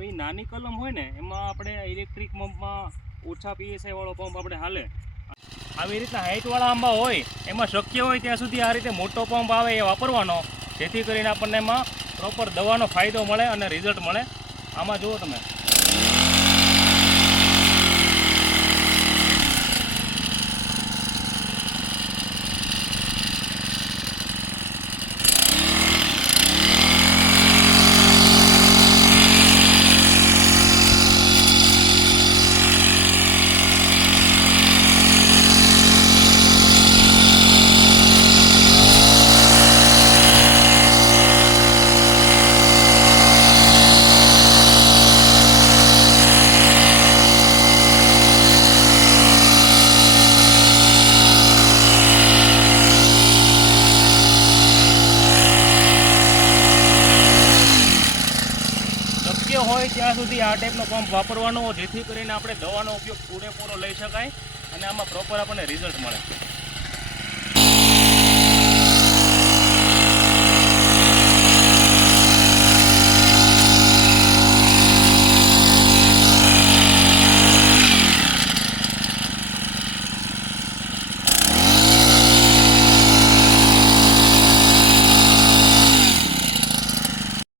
આવી નાની કલમ હોય ને એમાં આપણે ઇલેક્ટ્રિક પંપમાં ઓછા PSI વાળો પંપ આપણે હાલે. આવી રીતના હાઇટવાળા આંબા હોય એમાં શક્ય હોય ત્યાં સુધી આ રીતે મોટો પંપ આવે એ વાપરવાનો, જેથી કરીને આપણને એમાં પ્રોપર દવાનો ફાયદો મળે અને રિઝલ્ટ મળે. આમાં જુઓ તમે, હોય ત્યાં સુધી આ ટાઈપનો પંપ વાપરવાનો, જેથી કરીને આપણે દવાનો ઉપયોગ પૂરેપૂરો લઈ શકાય અને આમાં પ્રોપર આપણને રિઝલ્ટ મળે.